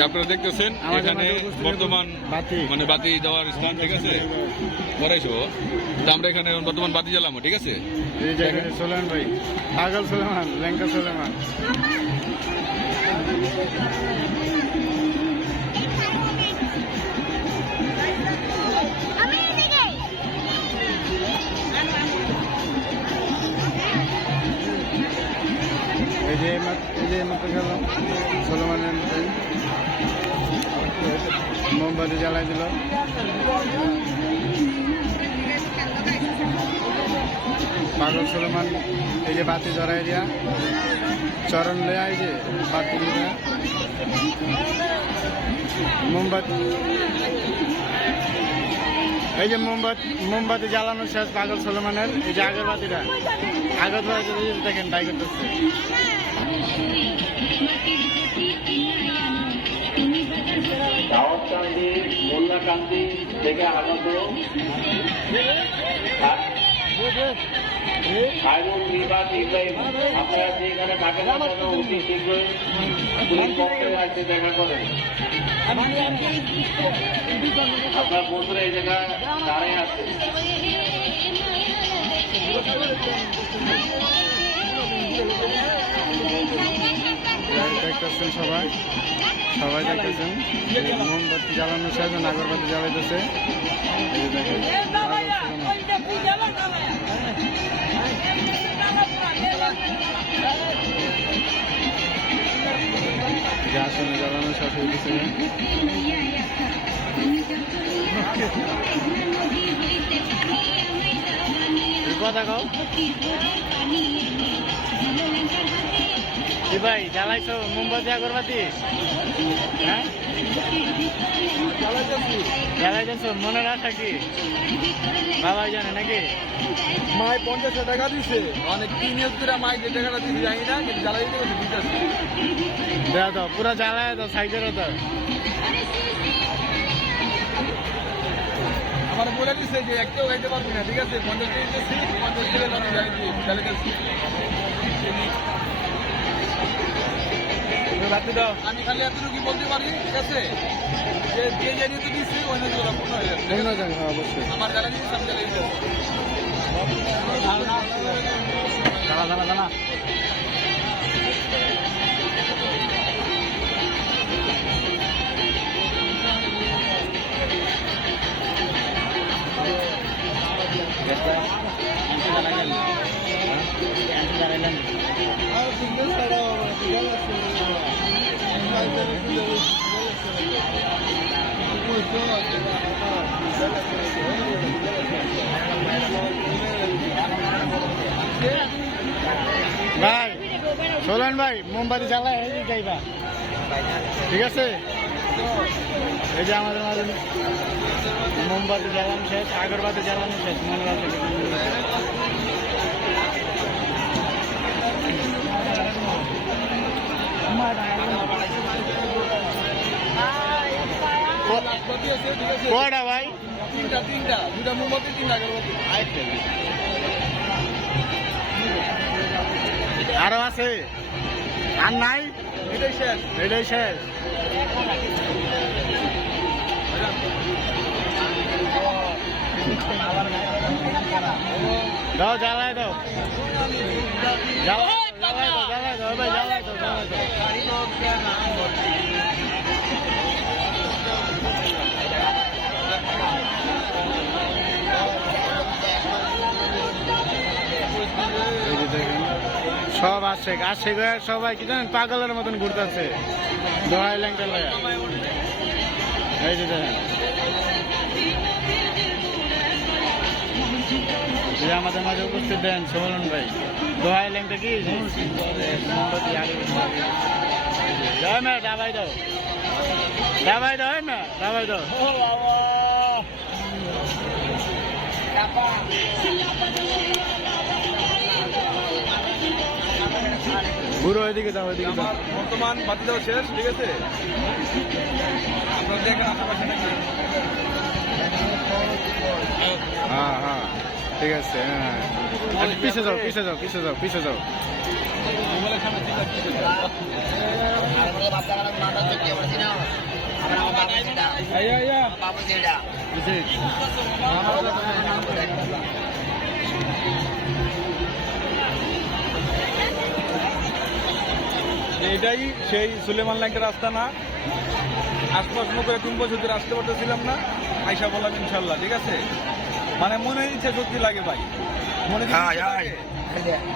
যে আপনারা দেখতেছেন এখানে বর্তমান মানে বাতি দেওয়ার স্থান, ঠিক আছে, বড়াইশো। তো আমরা এখানে বর্তমান বাতি জ্বালাবো, ঠিক আছে। সোলেমান ভাই, পাগল সোলেমান, লেঙ্কা সোলেমান। এই যে মাত্র গেলাম সোলেমানের মোমবাতি জ্বালাই দিল। পাগল সোলেমান এই যে বাতি ধরাই দিয়া চরণ লেয়া, এই যে বাতি মোমবাতি, এই যে মোমবাতি জ্বালানো শেষ পাগল সোলেমানের। এই যে আগের বাতিটা দেখেন তাই করতেছে। দাওয়াতকান্দি মোল্লাকান্দি থেকে আগত খায়রুল মিবাদ ইব্রাহিম, আপনারা যেখানে থাকেন না কেন অতি শীঘ্রই পুলিশ পক্ষে আসতে দেখা করেন। আপনার বন্ধুরা এই জায়গায় দাঁড়িয়ে আছে। দেখতেছেন সবাই দেখতেছেন মোমবাতি জ্বালানো শেষ, আগরবাতি জ্বালাইতেছে। আসনে জ্বালানো শেষ হইতেছে। কথা কও ভাই, জ্বালাইছো মোমবাতি আগরবাতি? হ্যাঁ জ্বালাইতেছো, মনে রাখা কি বাবাই জানে নাকি? মাই 50 টাকা দিছে, অনেক 3 ইয়ার ধরে মাই যে টাকাটা দিছে জানি না, কিন্তু জ্বালাই দিতে দেওয়া দাও, পুরা জ্বালায় দাও, সাইডেরও দাও। আমার বলে দিচ্ছে যে একটাও গাইতে পারবি না, ঠিক আছে। 50 টাকা দিয়েছি, 50 টাকা জ্বালাইতেছি। আমি খালি এতটুকু বলতে পারি, ঠিক আছে, যে যে জায়গায় দিচ্ছি ওই জায়গায় পূর্ণ হয়ে যাবে। অবশ্যই আমার জ্বালা দিচ্ছি, আমি জ্বালাই দিচ্ছি। দাঁড়া ভাই, সোলেমান ভাই, মোমবাতি জ্বালায় যাইবা, ঠিক আছে। এই যে আমাদের মাঝে মোমবাতি জ্বালানো শেষ, আগরবাতি জ্বালানো শেষ, মনে রাখবে। কয়টা ভাই? তিনটা, দুটা মোমবাতি, 3টা আগরবাতি। আরো আছে? আর নাই? এটাই শেষ। দাও, জ্বালায় দাও, জ্বালায় দাও ভাই, জ্বালায় দাও। সব আসছে সবাই কি জানেন, পাগলের মতন ঘুরতেছে দোহাই ল্যাংটা লয়া। এই যে দেখেন, আমাদের মাঝে উপস্থিত দেন সোলেমান ভাই। দোহাই ল্যাংটা কি ডাবাই দাও, ডাবাই দাও। ঘুরো, এদিকে যাও, বর্তমান বাতি দেওয়া শেষ, ঠিক আছে। আপনারা দেখেন আশেপাশে নাকি? হ্যাঁ ঠিক আছে। হ্যাঁ, পিছে যাও। মোবাইলের সামনে ঠিক আছে। এটাই সেই সুলেমান ল্যাংকের রাস্তা না? আশপাশ করে 3 বছর ধরে আসতে পারতেছিলাম না, আইসা বললাম ইনশাল্লাহ, ঠিক আছে? মানে মনে ইচ্ছা সত্যি লাগে ভাই, মনে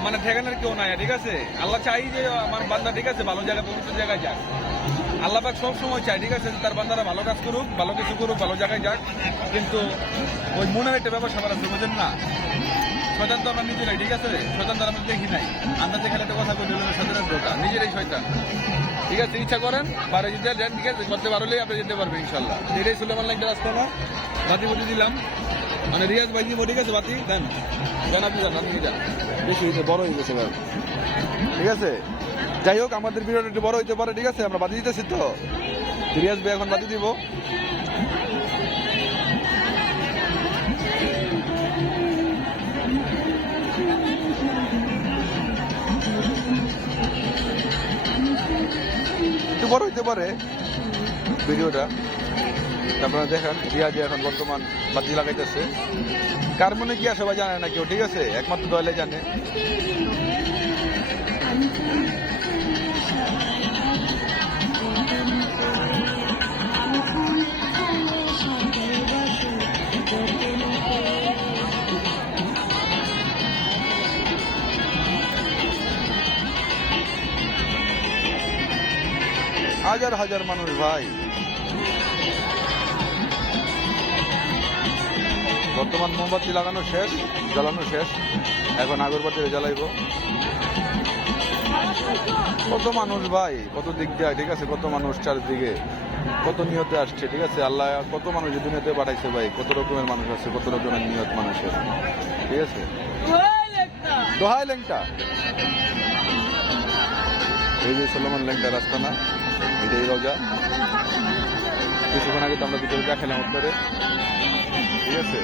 মানে ঠেকানোর কেউ নাই, ঠিক আছে? আল্লাহ চাই যে আমার বান্দা, ঠিক আছে, ভালো জায়গায়, পবিত্র জায়গায় যাক। আল্লাহ পাক সব সময় চাই, ঠিক আছে, তার বান্দারা ভালো কাজ করুক, ভালো কিছু করুক, ভালো জায়গায় যাক। কিন্তু ওই মনের একটা ব্যাপার সবার আছে, বুঝেন না? শয়তান তো আমরা নিজেরাই, ঠিক আছে? শয়তান তো আমরা দেখি নাই, আমরা যেখানে একটা কথা বলি শয়তানের ধোকা, নিজেরাই শয়তান। ঠিক আছে, ইচ্ছা করেন পারে যদি দেন, ঠিক আছে, করতে পারলেই আপনি যেতে পারবেন ইনশাল্লাহ। এটাই সুলেমান ল্যাংকের রাস্তা না? বাতি বুতি দিলাম, মানে রিয়াজ ভাই দিব, ঠিক আছে? বাতি দেন, দেন, আপনি যান, আপনি যান, বেশি হয়েছে, বড় হয়ে গেছে ভাই, ঠিক আছে? যাই হোক, আমাদের ভিডিওটা একটু বড় হইতে পারে, ঠিক আছে? আমরা বাতি দিতেছি তো, রিয়াজ ভাই এখন বাতি দিব। একটু বড় হইতে পারে ভিডিওটা, আপনারা দেখেন রিয়াজ এখন বর্তমান বাতি লাগাইতেছে। কার মনে কি আসে ভাই জানে না কেউ, ঠিক আছে? একমাত্র দলে জানে। হাজার হাজার মানুষ ভাই, বর্তমান মোমবাতি লাগানো শেষ, জ্বালানো শেষ, এখন আগরবাতি জ্বালাইব। কত মানুষ ভাই, কত দিক দিয়ে, ঠিক আছে? কত মানুষ চারদিকে, কত নিয়তে আসছে, ঠিক আছে? আল্লাহ কত মানুষ দুনিয়াতে পাঠাইছে ভাই, কত রকমের মানুষ আছে, কত রকমের নিয়ত মানুষের, ঠিক আছে? দোহাই ল্যাংটা, এই যে সুলেমান ল্যাংটা রাস্তা না, এটাই রোজা। কিছুক্ষণ আগে তো আমরা ভিতরে দেখালাম উত্তরে, ঠিক আছে?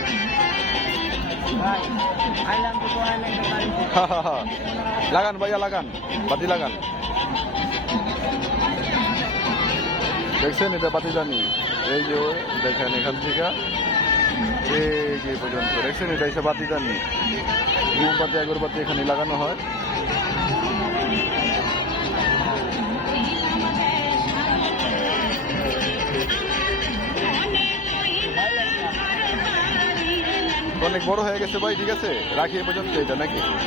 লাগান ভাইয়া, লাগান, বাতি লাগান। দেখছেন এটা বাতি জানি, এই যে দেখেন এখান থেকে এই যে পর্যন্ত, দেখছেন এটা এসে বাতি জানি, মোমবাতি আগরবাতি এখানে লাগানো হয়। অনেক বড় হয়ে গেছে ভাই, ঠিক আছে? রাখি এ পর্যন্ত এটা নাকি?